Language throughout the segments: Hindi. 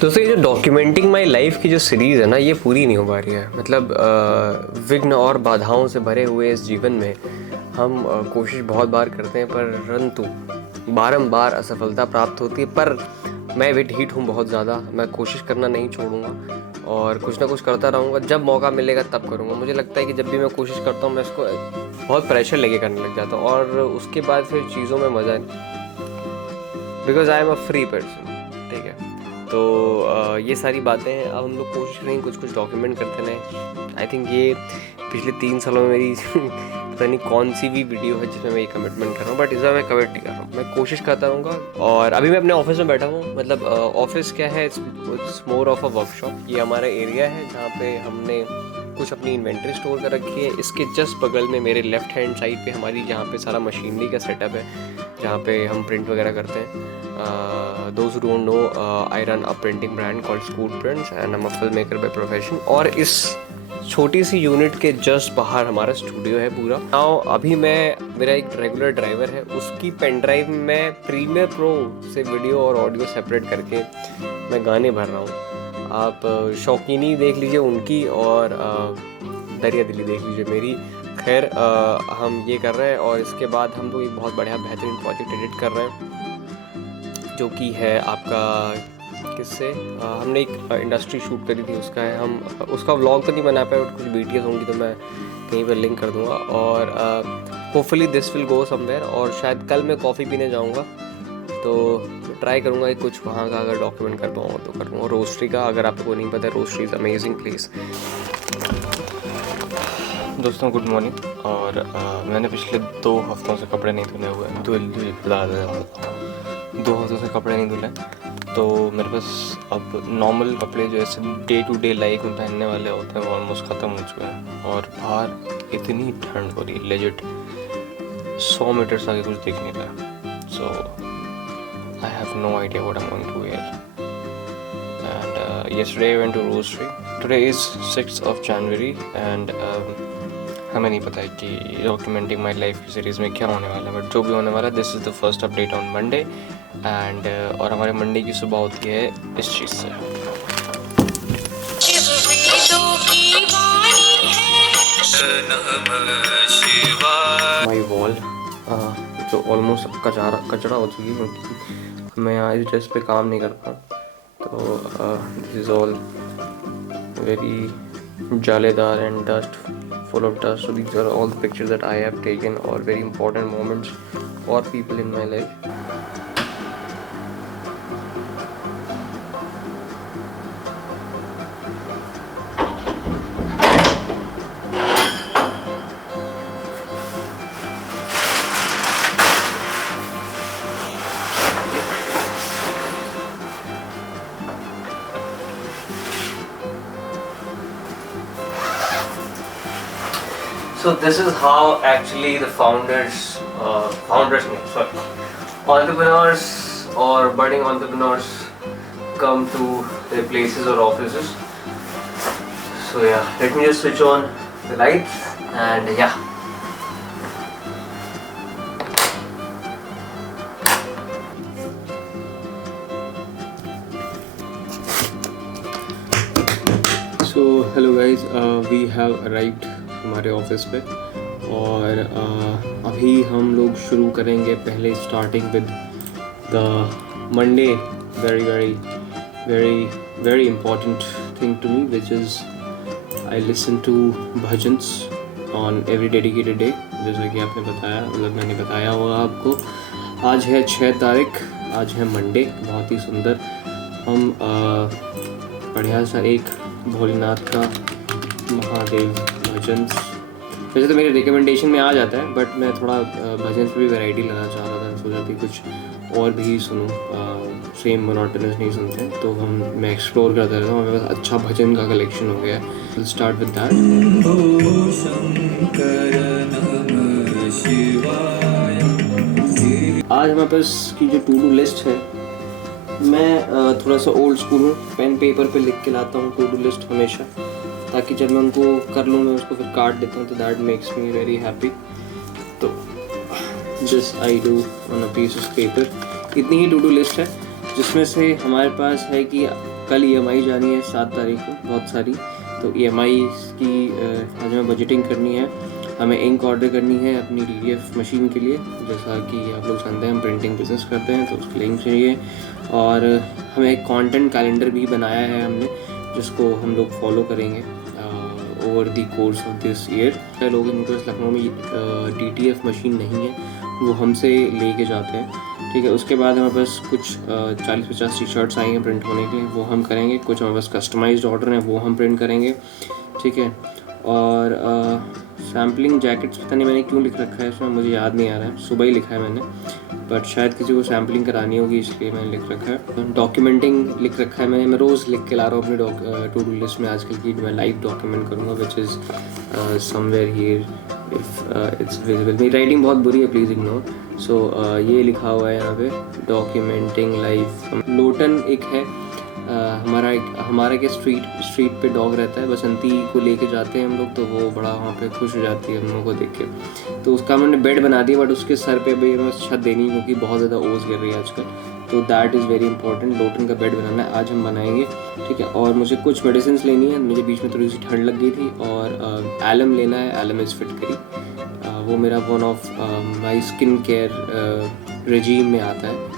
दोस्तों ये जो डॉक्यूमेंटिंग माई लाइफ की जो सीरीज़ है ना, ये पूरी नहीं हो पा रही है। मतलब विघ्न और बाधाओं से भरे हुए इस जीवन में हम कोशिश बहुत बार करते हैं, परंतु बारंबार असफलता प्राप्त होती है। पर मैं भी ढीठ हूँ बहुत ज़्यादा। मैं कोशिश करना नहीं छोड़ूंगा और कुछ ना कुछ करता रहूँगा। जब मौका मिलेगा तब करूँगा। मुझे लगता है कि जब भी मैं कोशिश करता हूँ मैं इसको बहुत प्रेशर लेके करने लग जाता हूँ और उसके बाद फिर चीज़ों में मज़ा नहीं, because I am a free person. ठीक है, तो ये सारी बातें हैं। अब हम लोग कोशिश करेंगे कुछ कुछ डॉक्यूमेंट करते रहें। आई थिंक ये पिछले 3 सालों में मेरी पता नहीं कौन सी भी वीडियो है जिसमें मैं ये कमिटमेंट कर रहा हूँ, बट इस बार मैं कमिट नहीं कर रहा हूँ। मैं कोशिश करता रहूँगा। और अभी मैं अपने ऑफिस में बैठा हूँ। मतलब ऑफिस क्या है, it's more of a workshop. ये हमारा एरिया है जहाँ पे हमने कुछ अपनी इन्वेंट्री स्टोर कर रखी है। इसके जस्ट बगल में मेरे लेफ्ट हैंड साइड पे हमारी जहाँ पे सारा मशीनरी का सेटअप है, जहाँ पे हम प्रिंट वगैरह करते हैं। Those who don't know, I run a printing brand called Scoot Prints and I'm a filmmaker by profession। और इस छोटी सी यूनिट के जस्ट बाहर हमारा स्टूडियो है पूरा। अभी मेरा एक रेगुलर ड्राइवर है, उसकी पेन ड्राइव में मैं प्रीमियर प्रो से वीडियो और ऑडियो सेपरेट करके मैं गाने भर रहा हूँ। आप शौकीनी देख लीजिए उनकी और दरिया दिली देख लीजिए मेरी। खैर हम ये कर रहे हैं और इसके बाद हम लोग एक बहुत बढ़िया बेहतरीन प्रोजेक्ट एडिट कर रहे हैं, जो कि है आपका किससे हमने एक इंडस्ट्री शूट करी थी उसका है। हम उसका व्लॉग तो नहीं बना पाए, बट कुछ वीडियोस होंगी तो मैं कहीं पर लिंक कर दूंगा। और hopefully this will go somewhere. और शायद कल मैं कॉफ़ी पीने जाऊंगा तो ट्राई करूंगा कि कुछ वहाँ का अगर डॉक्यूमेंट कर पाऊँगा तो करूँगा। रोस्ट्री का अगर आपको नहीं पता है, रोस्ट्री इज़ अमेजिंग प्लेस। दोस्तों गुड मॉर्निंग। और मैंने पिछले 2 हफ्तों से कपड़े नहीं धुले हुए हैं। 2 हफ्तों से कपड़े नहीं धुले, तो मेरे पास अब नॉर्मल कपड़े जो ऐसे डे टू डे लाइफ में पहनने वाले होते हैं वो ऑलमोस्ट ख़त्म हो चुके हैं। और बाहर इतनी ठंड हो रही है, लेजिट 100 मीटर से आगे कुछ दिख नहीं रहा। So I have no idea what I am going to wear. And yesterday I went to Roastery. Today is 6th of January and हमें नहीं पता है कि डॉक्यूमेंटिंग माई लाइफ की सीरीज़ में क्या होने वाला है, बट जो भी होने वाला है this is the first update on Monday. And और हमारे मंडे की सुबह होती है इस चीज़ से। माई वॉल जो ऑलमोस्ट कचरा हो चुकी है क्योंकि मैं यहाँ इस ड्रेस पे काम नहीं कर पाऊँ, तो दिस इज़ ऑल वेरी जालेदार and dust, full of dust. So these are all the pictures that I have taken or very important moments for people in my life. So this is how actually the entrepreneurs or budding entrepreneurs come to their places or offices. So yeah, let me just switch on the lights and yeah. So hello guys, we have arrived हमारे ऑफिस पे और अभी हम लोग शुरू करेंगे पहले starting with the Monday very very very very important thing to me, which is I listen to bhajans on every dedicated day. जैसा कि आपने बताया, मतलब मैंने बताया होगा आपको। आज है 6 तारीख, आज है मंडे। बहुत ही सुंदर हम बढ़िया सा एक भोलेनाथ का महादेव भजन, वैसे तो मेरे रिकमेंडेशन में आ जाता है, बट मैं थोड़ा भजन पे भी वैरायटी लाना चाह रहा था। सोचा कि कुछ और भी सुनूं, सेम मोनोटोनस नहीं सुनते, तो मैं एक्सप्लोर करता रहता हूँ। मेरे पास अच्छा भजन का कलेक्शन हो गया है। Will start with that. आज हमारे पास की जो टू डू लिस्ट है, मैं थोड़ा सा ओल्ड स्कूल हूँ, पेन पेपर पे लिख के लाता हूँ टू डू लिस्ट हमेशा, ताकि जब मैं उनको कर लूँ मैं उसको फिर काट देता हूँ, तो that makes me very happy. तो this I do on a piece of paper. इतनी ही टू डू लिस्ट है, जिसमें से हमारे पास है कि कल EMI जानी है 7 तारीख को बहुत सारी, तो EMI की आज हमें बजटिंग करनी है। हमें इंक ऑर्डर करनी है अपनी DTF मशीन के लिए, जैसा कि आप लोग जानते हैं हम प्रिंटिंग बिजनेस करते हैं, तो उसके लिए इंक चाहिए। और हमें एक कंटेंट कैलेंडर भी बनाया है हमने, जिसको हम लोग फॉलो करेंगे over the course of this year. लोग इनके पास लखनऊ में DTF मशीन नहीं है, वो हमसे लेके जाते हैं, ठीक है। उसके बाद हमारे पास कुछ 40-50 टी शर्ट्स आएंगे प्रिंट होने के लिए, वो हम करेंगे। कुछ हमारे पास कस्टमाइज्ड ऑर्डर हैं, वो हम प्रिंट करेंगे, ठीक है। और सैम्पलिंग जैकेट्स पता नहीं मैंने क्यों लिख रखा है इसमें, मुझे याद नहीं आ रहा है, सुबह ही लिखा है मैंने, बट शायद किसी को सैम्पलिंग करानी होगी इसलिए मैंने लिख रखा है। डॉक्यूमेंटिंग लिख रखा है मैंने, मैं रोज़ लिख के ला रहा हूँ अपनी टू डू लिस्ट में आजकल की, मैं लाइव डॉक्यूमेंट करूँगा which is somewhere here if it's visible. मेरी राइटिंग बहुत बुरी है, प्लीज़ इग्नोर। सो ये लिखा हुआ है यहाँ पे डॉक्यूमेंटिंग लाइव। लोटन एक है हमारा के स्ट्रीट पे डॉग रहता है, बसंती को लेके जाते हैं हम लोग, तो वो बड़ा वहाँ पे खुश हो जाती है हम लोगों को देख के। तो उसका हमने बेड बना दिया, बट उसके सर पे भी हमें छत देनी है क्योंकि बहुत ज़्यादा ओस गिर रही है आजकल, तो that is very important. Lotan का बेड बनाना है, आज हम बनाएंगे, ठीक है। और मुझे कुछ मेडिसिन लेनी है, मुझे बीच में थोड़ी सी ठंड लग गई थी, और एलम लेना है, एलम इज़ फिटकरी, वो मेरा one of my skin care regime में आता है,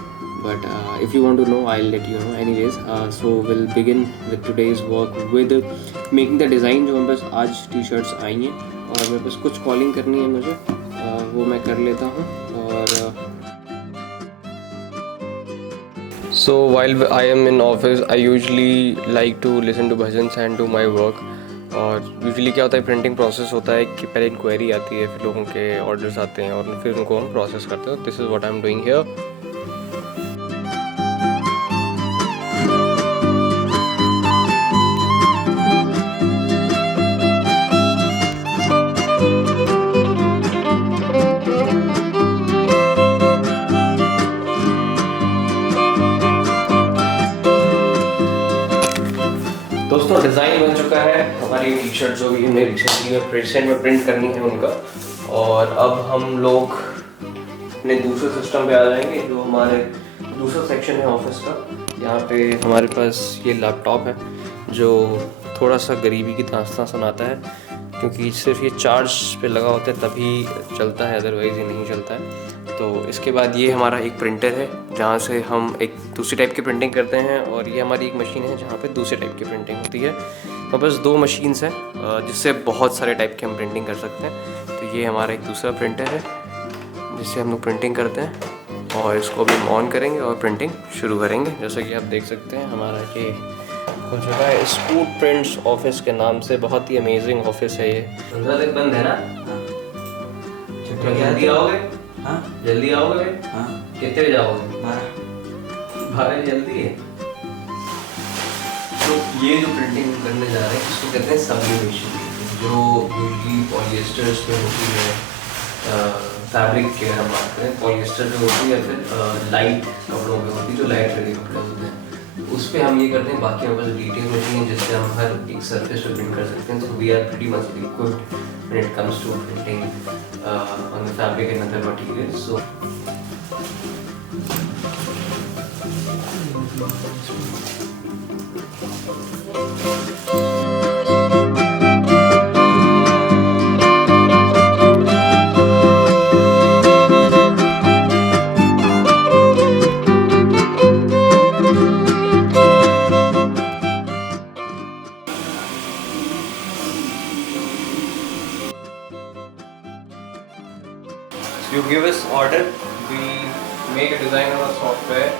but if you want to know I'll let you know anyways। So we'll begin with today's work with making the design। जो मेरे पास आज टी-शर्ट्स आई हैं और मेरे पास कुछ कॉलिंग करनी है मुझे, वो मैं कर लेता हूँ। और so while I am in office I usually like to listen to bhajans and do my work। और यूजुअली क्या होता है, प्रिंटिंग प्रोसेस होता है कि पहले इंक्वायरी आती है, फिर लोगों के ऑर्डर्स आते हैं और फिर उनको हम प्रोसेस करते हैं। This is what I am doing here. दोस्तों डिज़ाइन बन चुका है, हमारी टी शर्ट जो भी हमने रिसेंट में प्रिंट करनी है उनका। और अब हम लोग अपने दूसरे सिस्टम पे आ जाएंगे, जो हमारे दूसरा सेक्शन है ऑफिस का। यहाँ पे हमारे पास ये लैपटॉप है जो थोड़ा सा गरीबी की दास्तां सुनाता है, क्योंकि सिर्फ ये चार्ज पे लगा होता है तभी चलता है, अदरवाइज़ ये नहीं चलता है। तो इसके बाद ये हमारा एक प्रिंटर है जहाँ से हम एक दूसरी टाइप की प्रिंटिंग करते हैं, और ये हमारी एक मशीन है जहाँ पे दूसरे टाइप की प्रिंटिंग होती है। तो बस 2 मशीन्स हैं जिससे बहुत सारे टाइप की हम प्रिंटिंग कर सकते हैं। तो ये हमारा एक दूसरा प्रिंटर है जिससे हम लोग प्रिंटिंग करते हैं, और इसको अभी हम ऑन करेंगे और प्रिंटिंग शुरू करेंगे। जैसा कि आप देख सकते हैं हमारा ये खुल चुका है, स्पूट प्रिंट्स ऑफिस के नाम से। बहुत ही अमेजिंग ऑफिस है ये। 15 तक बंद है ना? जल्दी आओगे? हाँ जल्दी आओगे? हाँ। कितने बजे आओगे? 12 जल्दी है। तो ये जो प्रिंटिंग करने जा रहे हैं इसको कहते हैं सब्लिमेशन, जो यूजली पॉलिएस्टर्स पे होती है। फैब्रिक की अगर हम बात करें, पॉलिएस्टर पे होती है या फिर लाइट कपड़ों पे होती है, जो लाइट वाले कपड़े होते हैं, उस पर हम ये करते हैं। बाकी हमारे पास डिटेल मशीन है जिससे हम हर एक सरफेस पे प्रिंट कर सकते हैं। तो we are pretty much equipped when it comes to printing on the fabric and other materials। So you give us order, we make a design on our software,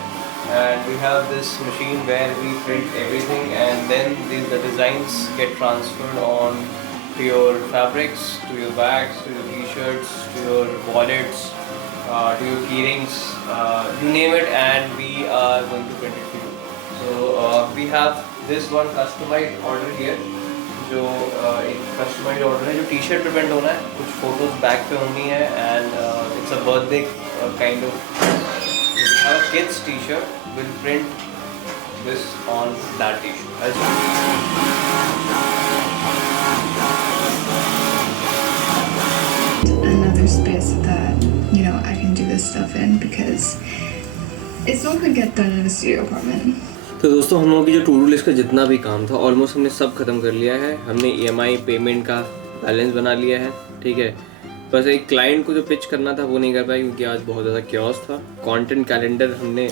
and we have this machine where we print everything, and then the designs get transferred on to your fabrics, to your bags, to your t-shirts, to your wallets, to your keyrings, you name it, and we are going to print it for you. So we have this one customized order here, जो एक कस्टमाइज्ड ऑर्डर है, जो टी शर्ट पे प्रिंट होना है, कुछ फोटोज बैक पे होनी है, and it's a birthday kind of kids T shirt, will print this on that T shirt. Another space that I can do this stuff in, because it's not going to get done in a studio apartment. तो दोस्तों हम लोगों की जो टू डू लिस्ट का जितना भी काम था ऑलमोस्ट हमने सब खत्म कर लिया है। हमने EMI पेमेंट का बैलेंस बना लिया है, ठीक है। बस एक क्लाइंट को जो पिच करना था वो नहीं कर पाया क्योंकि आज बहुत ज़्यादा क्योस था। कंटेंट कैलेंडर हमने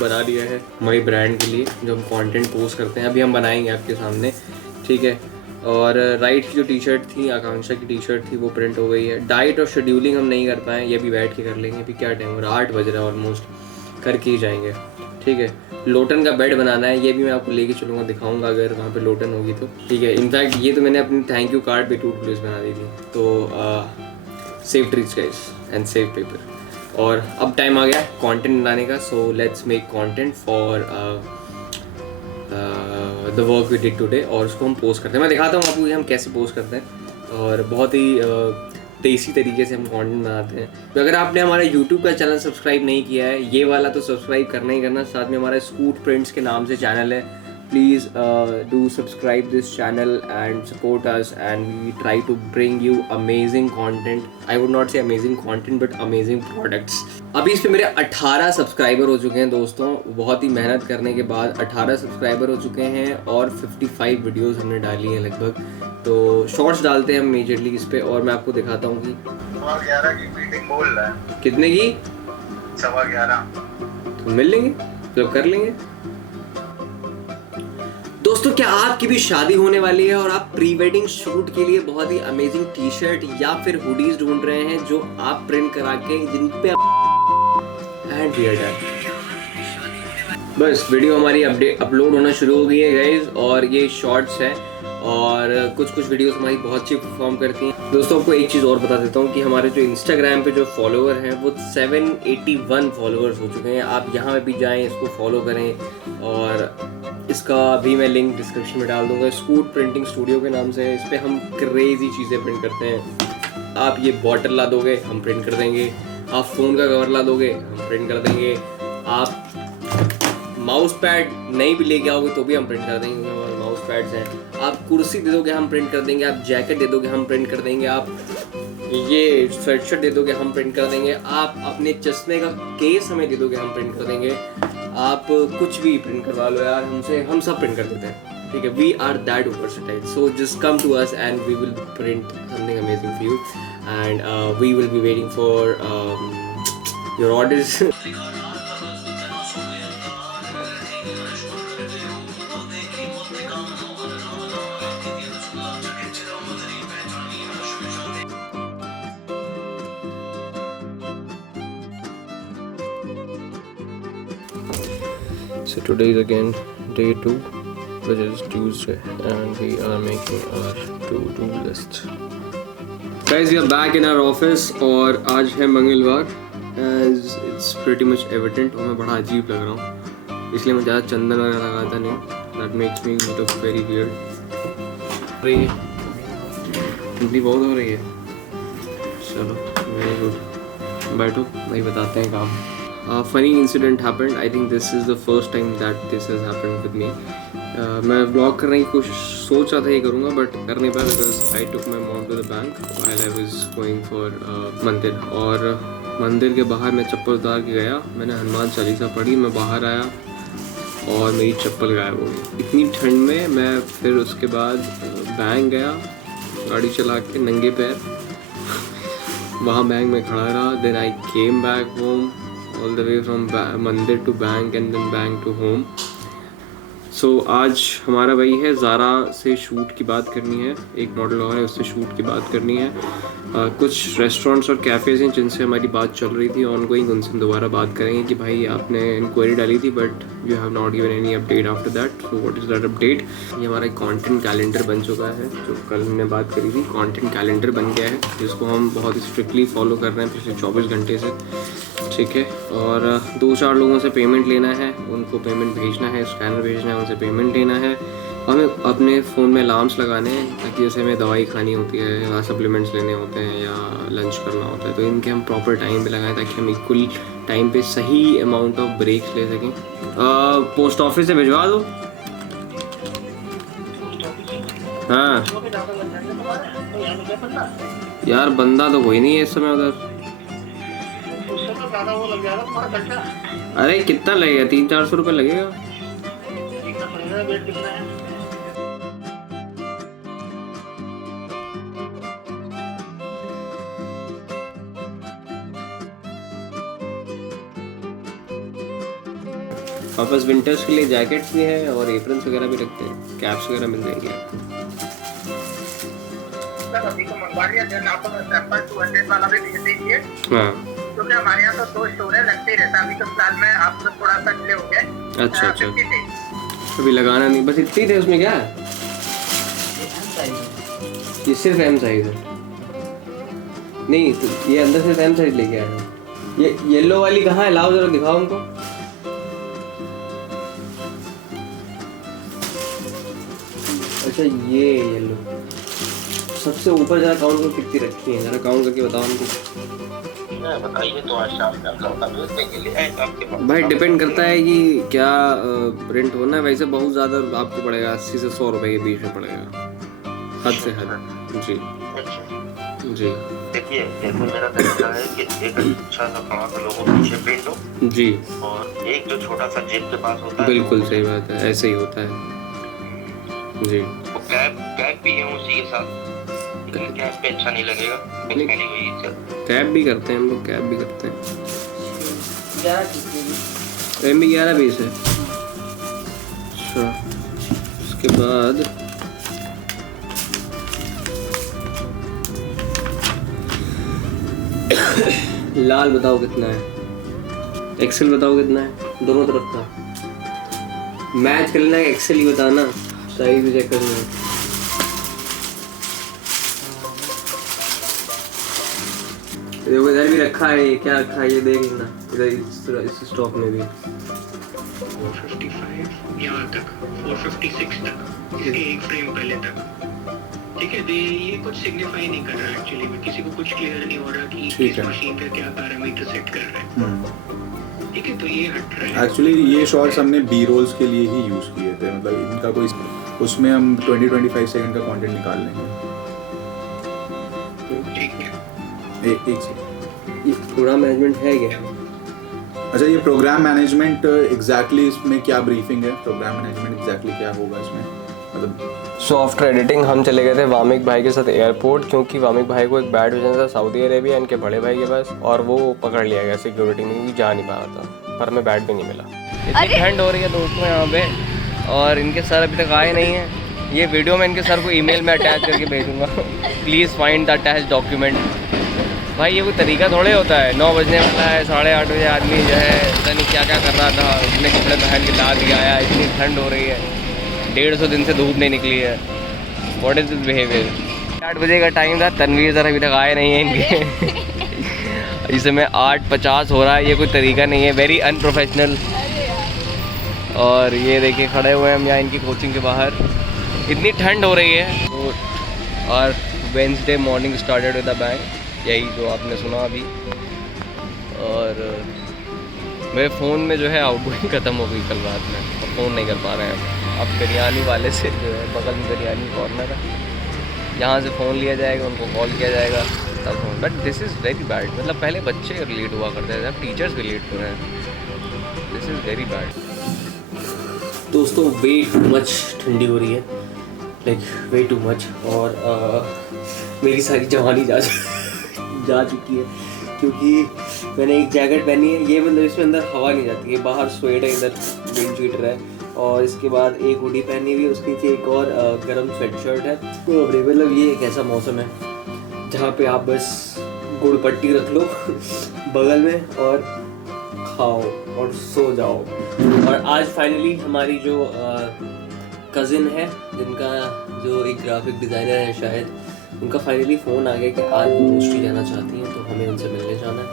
बना लिया है हमारी ब्रांड के लिए, जो हम कंटेंट पोस्ट करते हैं अभी हम बनाएंगे आपके सामने, ठीक है। और राइट की जो टी शर्ट थी, आकांक्षा की टी शर्ट थी, वो प्रिंट हो गई है। डाइट और शेड्यूलिंग हम नहीं कर पाए, ये भी बैठ के कर लेंगे। अभी क्या टाइम हो रहा है, 8 बज रहा है ऑलमोस्ट, करके ही जाएंगे, ठीक है। लोटन का बेड बनाना है, ये भी मैं आपको लेके चलूँगा, दिखाऊंगा अगर वहाँ पे लोटन होगी तो, ठीक है। इनफैक्ट ये तो मैंने अपनी थैंक यू कार्ड पे टू डू लिस्ट बना दी थी। तो save trees guys and save paper. और अब टाइम आ गया कंटेंट बनाने का, so let's make content for the work we did today, और उसको हम पोस्ट करते हैं। मैं दिखाता हूँ आपको कि हम कैसे पोस्ट करते हैं, और बहुत ही देसी तरीके से हम कंटेंट बनाते हैं। तो अगर आपने हमारा यूट्यूब का चैनल सब्सक्राइब नहीं किया है, ये वाला तो सब्सक्राइब करना ही करना। साथ में हमारा स्कूट प्रिंट्स के नाम से चैनल है, please do subscribe this channel and support us, and we try to bring you amazing content. I would not say amazing content but amazing products. अभी इस पे मेरे 18 सब्सक्राइबर हो चुके हैं दोस्तों, बहुत ही मेहनत करने के बाद 18 सब्सक्राइबर हो चुके हैं, और 55 वीडियोस हमने डाली हैं लगभग। तो शॉर्ट्स डालते हैं हम मेजरली इस पे, और मैं आपको दिखाता हूँ कि 11 की मीटिंग बोल रहा है। कितने की? 11:15। तो मिल लेंगे, तो कर लेंगे। दोस्तों क्या आपकी भी शादी होने वाली है और आप प्री वेडिंग शूट के लिए बहुत ही अमेजिंग टी शर्ट या फिर हुडीज ढूंढ रहे हैं जो आप प्रिंट करा के जिन पे एंड वी आर डन। बस वीडियो हमारी अपलोड होना शुरू हो गई है गाइज, और ये शॉर्ट्स है, और कुछ वीडियोस हमारी बहुत अच्छी परफॉर्म करती हैं। दोस्तों आपको एक चीज़ और बता देता हूँ कि हमारे जो इंस्टाग्राम पे जो फॉलोअर हैं वो 781 फॉलोअर्स हो चुके हैं। आप यहाँ पे भी जाएं, इसको फॉलो करें, और इसका भी मैं लिंक डिस्क्रिप्शन में डाल दूंगा। स्कूट प्रिंटिंग स्टूडियो के नाम से है, इस पर हम क्रेजी चीज़ें प्रिंट करते हैं। आप ये बॉटल ला दोगे हम प्रिंट कर देंगे, आप फ़ोन का कवर ला दोगे हम प्रिंट कर देंगे, आप माउस पैड नहीं भी लेके आओगे तो भी हम प्रिंट कर देंगे, क्योंकि हमारे माउस पैड्स हैं। आप कुर्सी दे दोगे हम प्रिंट कर देंगे, आप जैकेट दे दोगे हम प्रिंट कर देंगे, आप ये स्वेटशर्ट दे दोगे हम प्रिंट कर देंगे, आप अपने चश्मे का केस हमें दे दोगे हम प्रिंट कर देंगे, आप कुछ भी प्रिंट करवा लो यार हमसे, हम सब प्रिंट कर देते हैं, ठीक है। We are that versatile, so just come to us and we will print something amazing for you, and we will be waiting for your orders. So today is again day 2, which is Tuesday, and we are making our to-do list. Guys, we are back in our office, और आज है मंगलवार, as it's pretty much evident, और मैं बड़ा अजीब लग रहा हूँ, इसलिए मैं ज़्यादा चंदन वगैरह लगाता नहीं, that makes me look very weird। ठंडी बहुत हो रही है, चलो very good, बैठो भाई बताते हैं काम। funny incident happened. I think this is the first time that this has happened with me. मैं vlog करने की कोशिश सोच रहा था ये करूँगा, बट कर नहीं पाया because I took my mom to the bank while I was going for मंदिर, और मंदिर के बाहर मैं चप्पल उतार के गया, मैंने हनुमान चालीसा पढ़ी, मैं बाहर आया और मेरी चप्पल गायब हो गई। इतनी ठंड में मैं फिर उसके बाद बैंक गया गाड़ी चला के नंगे पैर, वहाँ बैंक में खड़ा रहा, then I came back home all the way from मंदिर to bank and then bank to home। So आज हमारा वही है, ज़ारा से शूट की बात करनी है, एक मॉडल और है उससे शूट की बात करनी है। कुछ रेस्टोरेंट्स और कैफ़ेज़ हैं जिनसे हमारी बात चल रही थी ऑनगोइंग, उनसे हम दोबारा बात करेंगे कि भाई आपने इंक्वायरी डाली थी but you have not given any update after that, so what is that update. ये हमारा कंटेंट कैलेंडर बन चुका है, जो कल हमने बात करी थी, कंटेंट कैलेंडर बन गया है, जिसको हम बहुत ही स्ट्रिक्टली फॉलो कर रहे हैं पिछले 24 घंटे से, ठीक है। और 2-4 लोगों से पेमेंट लेना है, उनको पेमेंट भेजना है, स्कैनर भेजना है, उनसे पेमेंट लेना है, हमें अपने फ़ोन में अलार्म्स लगाने हैं ताकि जैसे हमें दवाई खानी होती है या सप्लीमेंट्स लेने होते हैं या लंच करना होता है तो इनके हम प्रॉपर टाइम पे लगाएं ताकि हम इक्वल टाइम पे सही अमाउंट ऑफ ब्रेक्स ले सकें। पोस्ट ऑफिस से भिजवा दो। हाँ यार बंदा तो कोई नहीं है इस समय उधर। अरे कितना लगेगा, 300-400 रुपये लगेगा। मेरा वेट कितना है? वापस विंटर्स के लिए जैकेट्स भी हैं और एप्रन्स वगैरह भी रखते हैं, कैप्स वगैरह मिल जाएंगे आपको। सर अभी तो मंगवा लिया, देन आपको सैंपल 200 वाला भी भेज दीजिए। हाँ क्योंकि हमारे यहाँ तो 2 स्टोर है, लगते ही रहता है। अभी तो फिलहाल में आपको थोड़ा सा डिले हो गया है। अच्छा 50 थे। अभी लगाना नहीं, बस इतनी थे उसमें क्या है? ये सिर्फ एम साइज है। नहीं तो ये अंदर से एम साइज लेके आया हूँ। ये येलो वाली कहाँ है? लाओ जरा दिखाओ हमको। अच्छा ये येलो सबसे ऊपर जरा काउंट करके कितनी रखी है, जरा काउंट करके बताओ हमको। बताइए तो आज शाम तक लौटा भेजने के लिए है आपके पास। भाई डिपेंड करता है कि क्या प्रिंट होना है। वैसे बहुत ज़्यादा आपको पड़ेगा 80 से 100 रुपए के बीच में पड़ेगा, हद से हद। जी जी देखिए देखो, मेरा तरीका है कि एक अच्छा सा कमा के लोगों को पीछे पेन दो जी, और एक जो छोटा सा जेब के पास होता है। बिल्कुल सही बात है, ऐसे ही होता है जी। वो कैप भी है उसी के साथ, लेकिन कैप पे अच्छा नहीं लगेगा। बेसिकली वही सर, कैब भी करते हैं हम लोग, कैब भी करते हैं। एम भी 11 पीस है। अच्छा उसके बाद लाल बताओ कितना है, एक्सेल बताओ कितना है, दोनों तरफ का मैच कर लेना, एक्सेल ही बताना, साइज भी चेक करना है। देखो इधर भी रखा है, ये क्या रखा है ये देख लेना, इधर इस स्टॉक में भी 455 यहाँ तक 456 तक, इसके एक फ्रेम पहले तक। ठीक है, ये कुछ सिग्निफाई नहीं कर रहा एक्चुअली में, किसी को कुछ क्लियर नहीं हो रहा कि किस मशीन पे क्या पैरामीटर सेट कर रहे हैं। ठीक है, तो ये हट रहा है। एक्चुअली ये शॉट्स हमने बी रोल्स के लिए ही यूज़ किए थे, मतलब इनका कोई उसमें हम 20-25 सेकंड का कंटेंट निकाल लेंगे। ठीक है, एक सेकंड, ये पूरा मैनेजमेंट है क्या? अच्छा ये प्रोग्राम मैनेजमेंट एग्जैक्टली इसमें क्या ब्रीफिंग है, प्रोग्राम मैनेजमेंट एग्जैक्टली क्या होगा इसमें, मतलब सो आफ्टर एडिटिंग हम चले गए थे वामिक भाई के साथ एयरपोर्ट, क्योंकि वामिक भाई को एक बैड विजन था सऊदी अरेबिया इनके बड़े भाई के पास, और वो पकड़ लिया गया सिक्योरिटी में, भी जा नहीं पा रहा था, पर हमें बैड भी नहीं मिला। इतनी ठंड हो रही है दोस्तों यहाँ पे, और इनके सर अभी तक आए नहीं हैं। ये वीडियो मैं इनके सर को ईमेल में अटैच करके भेजूँगा, please find the attach document. भाई ये कोई तरीका थोड़े होता है, 9 बजने वाला है, 8:30 बजे आदमी जो है पता नहीं क्या क्या कर रहा था, अपने कपड़े पहन के ला दिया आया, इतनी ठंड हो रही है, 150 दिन से धूप नहीं निकली है। What is this behaviour? 8 बजे का टाइम था, तनवीर सर अभी तक आए नहीं हैं इनके। इस समय 8:50 हो रहा है, ये कोई तरीका नहीं है, वेरी अनप्रोफेशनल। और ये देखिए खड़े हुए हैं हम यहाँ इनकी कोचिंग के बाहर, इतनी ठंड हो रही है। तो और Wednesday morning started with a bang, यही जो आपने सुना अभी। और मेरे फ़ोन में जो है आउटगोइंग ख़त्म हो गई कल रात में, और फ़ोन नहीं कर पा रहे हैं अब बिरयानी वाले से, जो है बगल में बिरयानी कॉर्नर है, यहाँ से फ़ोन लिया जाएगा, उनको कॉल किया जाएगा तब phone. But this is very bad, मतलब पहले बच्चे लेट हुआ करते थे, अब टीचर्स भी लेट हो रहे हैं। This is very bad. दोस्तों वे टू मच ठंडी हो रही है, लाइक वे टू मच, और मेरी सारी जवानी जा चुकी है, क्योंकि मैंने एक जैकेट पहनी है, ये मतलब इसमें अंदर हवा नहीं जाती है, बाहर स्वेट है, इधर विंड शीटर है, और इसके बाद एक हुडी पहनी हुई है, उसके नीचे एक और गर्म स्वेटशर्ट है। तो मतलब ये एक ऐसा मौसम है जहाँ पे आप बस गुड़ पट्टी रख लो बगल में और खाओ और सो जाओ। और आज फाइनली हमारी जो कज़िन है, जिनका जो एक ग्राफिक डिज़ाइनर है शायद, उनका फाइनली फ़ोन आ गया कि आज वो ऑस्ट्री जाना चाहती हैं, तो हमें उनसे मिलने जाना है।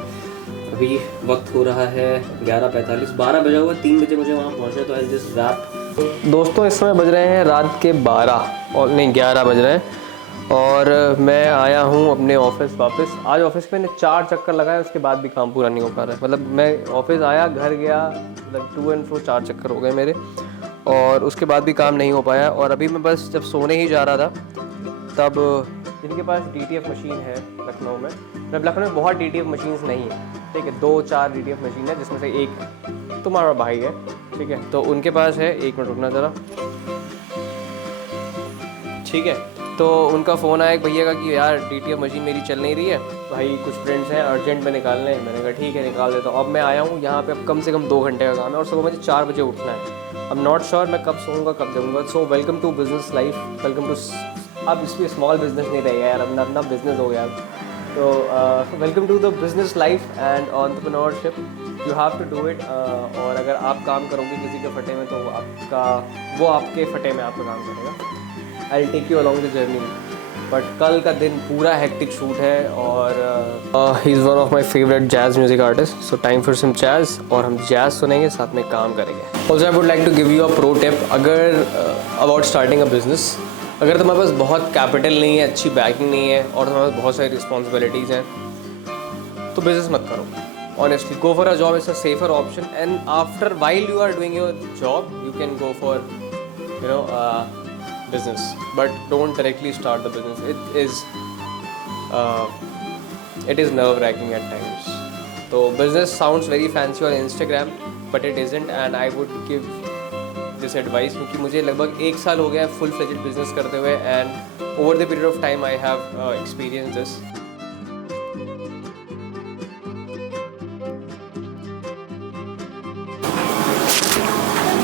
अभी वक्त हो रहा है 11:45, 12 बजा हुआ, 3 बजे मुझे वहाँ पहुँचना है, तो आई जस्ट रैप। दोस्तों इस समय बज रहे हैं रात के 12 और नहीं 11 बज रहे हैं, और मैं आया हूँ अपने ऑफिस वापस। आज ऑफिस में मैंने 4 चक्कर लगाए, उसके बाद भी काम पूरा नहीं हो पा रहा है। मतलब मैं ऑफिस आया, घर गया, मतलब टू एंड फ्रो 4 चक्कर हो गए मेरे, और उसके बाद भी काम नहीं हो पाया। और अभी मैं बस जब सोने ही जा रहा था, तब जिनके पास DTF मशीन है लखनऊ में, मतलब लखनऊ में बहुत DTF मशीन्स नहीं है, ठीक है, 2-4 DTF मशीन है, जिसमें से एक तुम्हारा भाई है, ठीक है, तो उनके पास है। 1 मिनट रुकना ज़रा। ठीक है। तो उनका फ़ोन आया एक भैया का कि यार DTF मशीन मेरी चल नहीं रही है भाई, कुछ प्रिंट्स हैं अर्जेंट में निकालने हैं। मैंने कहा ठीक है निकाल देता हूँ। अब मैं आया हूँ यहाँ पे, अब कम से कम 2 घंटे का काम है और सुबह मुझे 4 बजे उठना है। अब नॉट श्योर मैं कब सोऊंगा कब जाऊँगा। So welcome to business life, welcome to, अब इसमें स्मॉल बिजनेस नहीं रहेगा यार, अब अपना बिजनेस हो गया। तो welcome to the business life and entrepreneurship, you have to do it. और अगर आप काम करोगे किसी के फटे में तो वो आपके फटे में आपका काम करेगा। I will take you along the journey. But कल का दिन पूरा हेक्टिक शूट है और he is one of my favourite jazz music artist. So time for some jazz, और हम जैज़ सुनेंगे साथ में काम करेंगे। Also I would like to give you a pro tip, अगर अबाउट स्टार्टिंग अ बिजनेस, अगर तुम्हारे पास बहुत कैपिटल नहीं है, अच्छी बैकिंग नहीं है और तुम्हारे पास बहुत सारी रिस्पॉन्सिबिलिटीज़ हैं तो बिजनेस मत करो। Honestly, go for a job. It's a safer option, and after while you are doing your job, you can go for, business. But don't directly start the business. It is nerve-wracking at times. So business sounds very fancy on Instagram, but it isn't. And I would give this advice क्योंकि मुझे लगभग 1 साल हो गया full fledged business करते हुए, and over the period of time I have experienced this.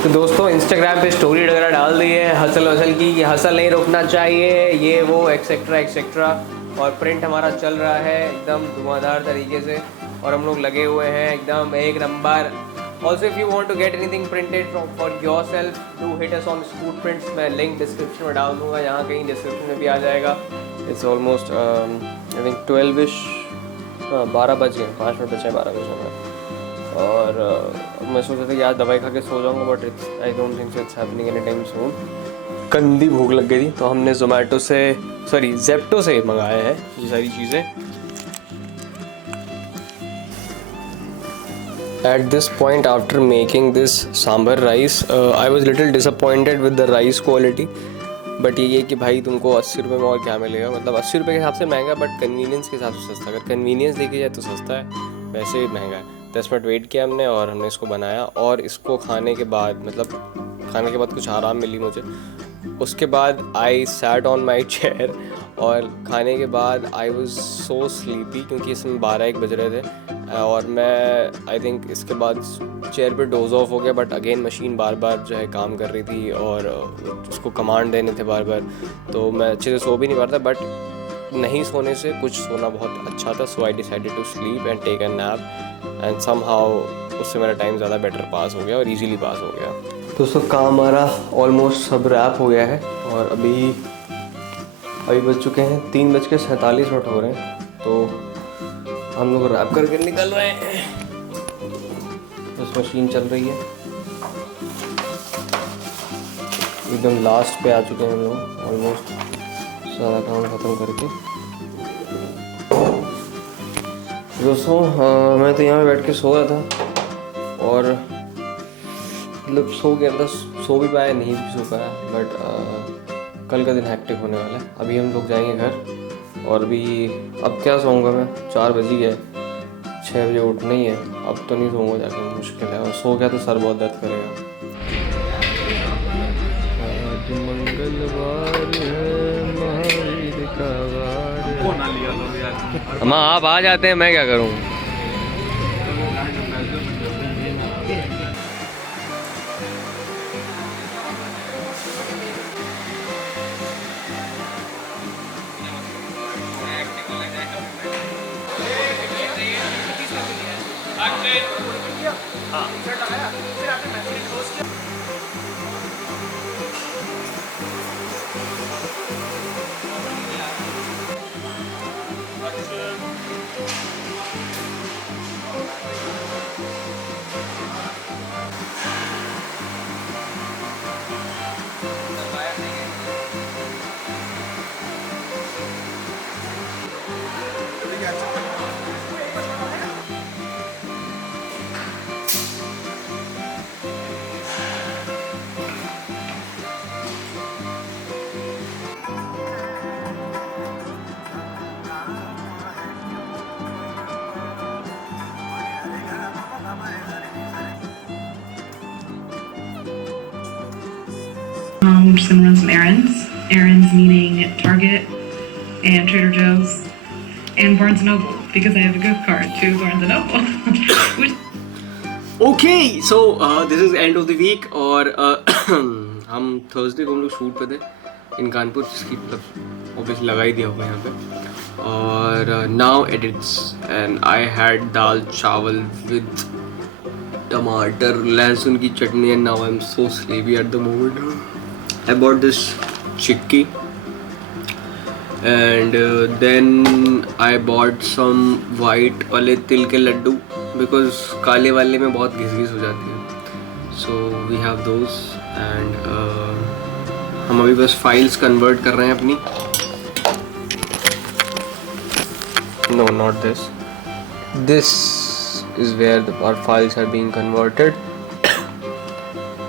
तो दोस्तों इंस्टाग्राम पे स्टोरी वगैरह डाल दी है हसल वसल की, ये हसल नहीं रुकना चाहिए, ये वो एक्सेट्रा एक्सेट्रा। और प्रिंट हमारा चल रहा है एकदम धुआंधार तरीके से और हम लोग लगे हुए हैं एकदम एक नंबर। Also if you want to get anything printed for yourself do hit us on Scoot Prints. मैं लिंक डिस्क्रिप्शन में डाल दूँगा, यहाँ कहीं डिस्क्रिप्शन में भी आ जाएगा। It's almost I think 12-ish, 12 बज गए, 5 मिनट बचे 12 बजे में। और मैं सोच रहा था कि आज दवाई खा के सो जाऊँगा, but I don't think it's happening any time soon. गंदी भूख लग गई थी तो हमने ज़ेप्टो से मंगाए हैं ये सारी चीज़ें। At this point after making this sambar rice, I was little disappointed with the rice quality. But ये कि भाई तुमको 80 रुपये में और क्या मिलेगा, मतलब 80 रुपये के हिसाब से महंगा बट कन्वीनियंस के हिसाब से सस्ता। अगर कन्वीनियंस देखी जाए तो सस्ता है, वैसे ही महंगा है। 10 मिनट वेट किया हमने और हमने इसको बनाया, और इसको खाने के बाद कुछ आराम मिली मुझे। उसके बाद I sat on my chair और खाने के बाद आई वॉज सो स्लीपी क्योंकि इसमें 12-1 बज रहे थे और मैं आई थिंक इसके बाद चेयर पे डोज ऑफ हो गया। बट अगेन मशीन बार बार जो है काम कर रही थी और उसको कमांड देने थे बार बार, तो मैं अच्छे से सो भी नहीं पा रहा था। बट नहीं सोने से कुछ सोना बहुत अच्छा था। So I decided to sleep and take a nap and somehow उससे मेरा टाइम ज़्यादा बेटर पास हो गया और इजीली पास हो गया। दोस्तों काम हमारा ऑलमोस्ट सब रैप हो गया है और अभी बज चुके हैं 3:47 हो रहे हैं, तो हम लोग रैप करके निकल रहे हैं। बस मशीन चल रही है, एकदम लास्ट पे आ चुके हैं हम लोग, ऑलमोस्ट सारा काम ख़त्म करके। दोस्तों मैं तो यहाँ पे बैठ के सो रहा था और मतलब सो गया था, सो भी पाया नहीं भी सो पाया। बट कल का दिन हैक्टिक होने वाला है। अभी हम लोग जाएंगे घर और भी अब क्या सोऊंगा मैं, 4 बज ही गए, 6 बजे उठना ही है। अब तो नहीं सोऊंगा जाके, मुश्किल है, और सो गया तो सर बहुत दर्द करेगा। आज मंगलवार है, महावीर का वार है। अम्मा आप आ जाते हैं, मैं क्या करूँ। Just gonna run some errands errands meaning Target and Trader Joe's and Barnes & Noble because I have a gift card to Barnes & Noble. Which okay so this is end of the week और हम थर्सडे को हम लोग शूट पे थे इन कानपुर, जिसकी मतलब ऑब्वियसली लगा ही दिया होगा यहाँ पे। और now edits and I had dal chawal with टमाटर लहसुन की chutney and now I am so sleepy at the moment. I bought this chikki and then I bought some white वाले तिल के लड्डू because काले वाले में बहुत घिस हो जाती है, so we have those and हम अभी बस फाइल्स कन्वर्ट कर रहे हैं अपनी। No, not this. This is where our files are being converted.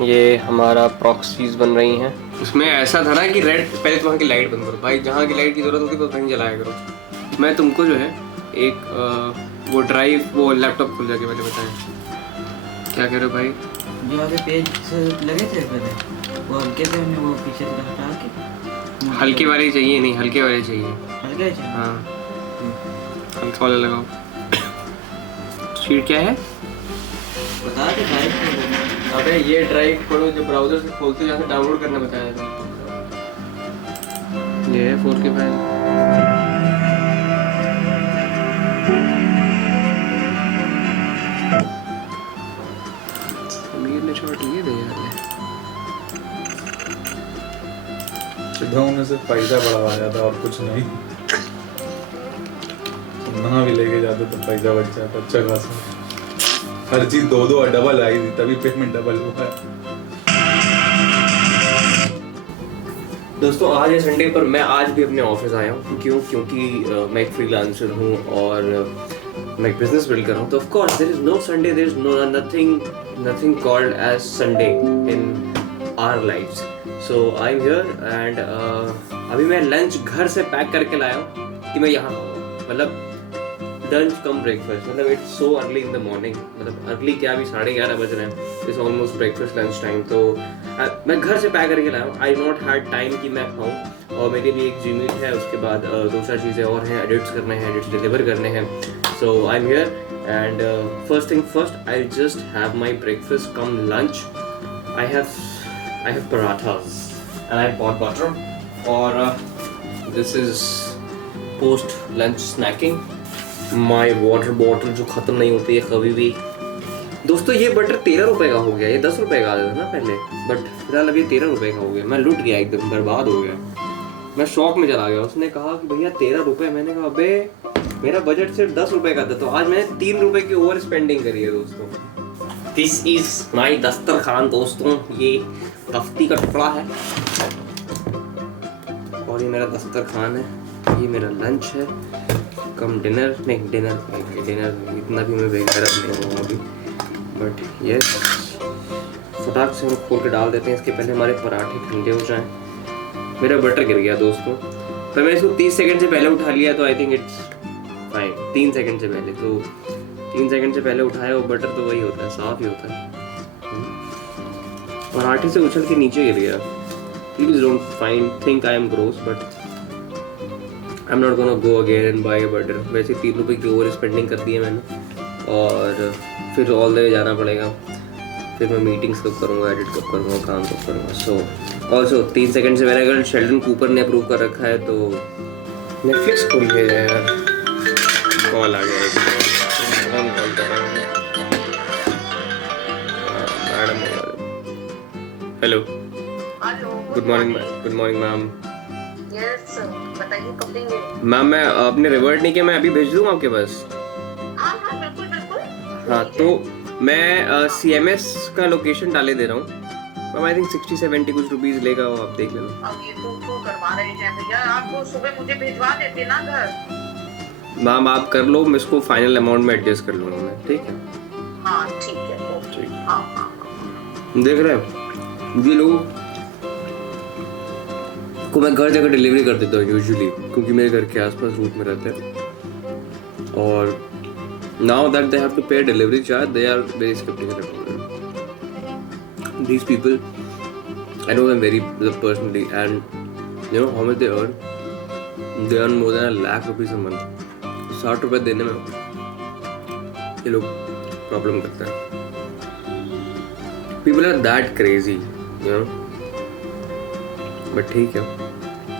ये हमारा प्रॉक्सीज बन रही हैं। उसमें ऐसा था ना कि रेड, पहले तो वहाँ की लाइट बंद करो भाई, जहाँ की लाइट की ज़रूरत होती है बस वहीं जलाया करो। मैं तुमको जो है एक वो ड्राइव, वो लैपटॉप खुल जाके पहले बताएं। क्या कह रहे हो भाई? जो आगे पेज लगे थे पहले वो हल्के से हमने वो पीछे से हटा के हल्के वाले चाहिए, नहीं हल्के वाले चाहिए। हल्के से हाँ हल्का वाला लगाओ। शीट क्या है? बता दे भाई। अबे ये ड्राइव खोलो जो ब्राउज़र से खोलते जहाँ से डाउनलोड करना बताया था। ये है 4K फाइल। अमीर ने शॉट लिए थे यार। सीधा उन्हें से पैसा बढ़ावा जाता और कुछ नहीं। नहा भी लेके जाते तो पैसा बच जाता अच्छा खासा। हर चीज दो डबल आई थी तभी पेमेंट डबल हुआ है। दोस्तों आज है संडे पर मैं आज भी अपने ऑफिस आया हूँ। क्यों? क्योंकि मैं एक फ्रीलांसर हूँ और मैं एक बिजनेस बिल्ड कर रहा हूँ, तो of course there is no Sunday, there is no nothing called as Sunday in our lives. So I am here and अभी मैं लंच घर से पैक करके लाया हूँ कि मैं यहाँ खाऊँ। मतलब लंच कम ब्रेकफास्ट, मतलब it's so early in the morning, मतलब अर्ली क्या, अभी 11:30 बज रहे हैं, it's almost breakfast lunch time. तो मैं घर से पैक करके लाया हूँ। आई नॉट हैड टाइम कि मैं खाऊँ, और मेरे लिए एक जी मीट है, उसके बाद दूसरा चीज़ें और हैं, एडिट्स करने हैं, एडिट्स डिलीवर करने हैं। So I am here and first thing first, I just have my breakfast cum lunch. I have parathas and I bought butter, और this is post lunch snacking. My water bottle जो ख़त्म नहीं होती है कभी भी। दोस्तों ये बटर 13 रुपये का हो गया, ये 10 रुपये का आता था ना पहले, बट फिलहाल अभी 13 रुपये का हो गया। मैं लुट गया, एकदम बर्बाद हो गया, मैं शौक में चला गया। उसने कहा कि भैया 13 रुपये, मैंने कहा अबे मेरा बजट सिर्फ 10 रुपये का था। तो आज मैंने 3 रुपये की ओवर स्पेंडिंग करी है दोस्तों। दिस इज माई दस्तरखान दोस्तों, ये तख्ती का टुकड़ा है और ये मेरा दस्तरखान है, ये मेरा लंच है कम डिनर, नहीं डिनर इतना भी मैं बेकार नहीं हूँ अभी, बट यस फटाक से हम खोल के डाल देते हैं। इसके पहले हमारे पराठे ठंडे हो जाएं। मेरा बटर गिर गया दोस्तों, पर मैं इसको 30 सेकंड से पहले उठा लिया, तो I think it's fine. 3 second से पहले, तो 3 सेकंड से पहले उठाया वो बटर, तो वही होता है, साफ ही होता है। पराठे से उछल के नीचे गिर गया। Please don't think I am gross, but I am not gonna go again and buy a butter. वैसे 3 रुपये की ओवर स्पेंडिंग कर दी है मैंने, और फिर ऑल द वे जाना पड़ेगा। फिर मैं मीटिंग्स कब करूँगा, एडिट कब करूँगा, काम कब करूँगा। सो ऑल्सो 3 सेकंड से मैंने अगर शेल्डन कूपर ने अप्रूव कर रखा है, तो नेटफ्लिक्स खोल के यार कॉल आ गया, कौन कॉल कर रहा है? Madam, hello, good morning ma'am. Yes बताइए कब देंगे? मैम मैं आपने रिवर्ट नहीं किया, मैं अभी भेज दूँ आपके पास। हाँ हाँ बिल्कुल। हाँ तो मैं CMS का लोकेशन डाले दे रहा हूँ। मैम आई थिंक 60-70 कुछ रुपीज़ लेगा, वो आप देख लेना। अब ये तो करवा रहे हैं भैया, आप सुबह मुझे भिजवा देते ना घर। मैम आप कर लो, मैं इसको फाइनल अमाउंट में एडजस्ट कर लूँगा मैं, ठीक है? हाँ ठीक है, ठीक। हाँ। देख रहे हैं ये लोग को मैं घर जाकर डिलीवरी कर देता हूँ यूजुअली, क्योंकि मेरे घर के आसपास रूट में रहते हैं, और now that they have to pay delivery charge, they are very sceptical about it. These people, I know them very personally, and You know how much they earn? They earn more than ₹1,00,000 a month. 60 रुपए देने में ये लोग प्रॉब्लम करते हैं. People are that crazy, you know. But ठीक है.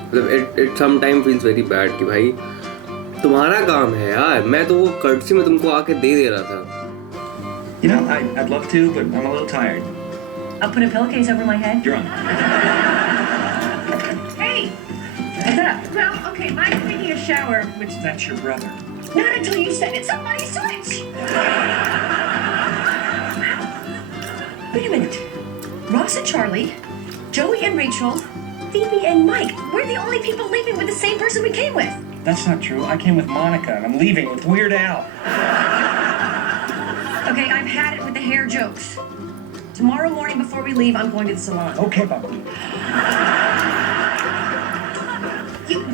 मतलब it sometimes feels very bad कि भाई तुम्हारा काम है यार. मैं तो वो कर्टसी में तुमको आके दे रहा था. You know, I'd love to, but I'm a little tired. I'll put a pillowcase over my head. You're on. Hey! Well, okay, Mike's taking a shower, which... That's your brother. Not until you said it. Somebody switch! Wait a minute. Ross and Charlie, Joey and Rachel, Phoebe and Mike. We're the only people leaving with the same person we came with. That's not true. I came with Monica, and I'm leaving with Weird Al. Okay, I've had it with the hair jokes. Tomorrow morning before we leave, I'm going to the salon. Okay, Bubba.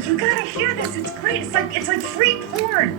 You gotta hear this. It's great. It's like free porn.